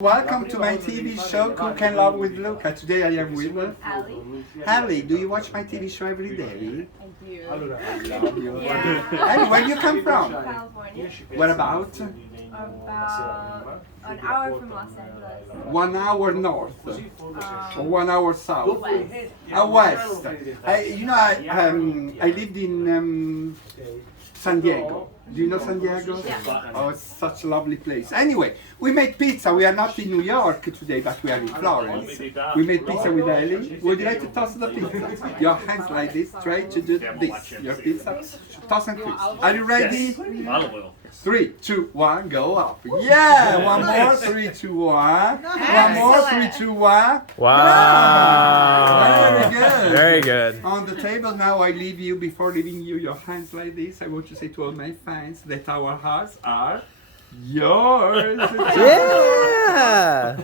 Welcome to my TV show, Cook and Love with Luca. Today I am with Allie. Allie. Do you watch my TV show every day? I do. Yeah. And where do you come from? California. Where about? About an hour from Los Angeles. 1 hour north or 1 hour south? West. West. I lived in San Diego. Do you know San Diego? Yeah. Oh, it's such a lovely place. Anyway, we made pizza. We are not in New York today, but we are in Florence. We made pizza with Ellie. Would you like to toss the pizza? Your hands like this, try to do this. Your pizza, toss and twist. Are you ready? Olive oil. 3, 2, 1, go up. Yeah, one more. 3, 2, 1. One more. 3, 2, 1. Wow. Very good. Very good. On the table now, I leave you. Before leaving you, your hands like this. I want to say to all my fans that our hearts are yours. Yeah.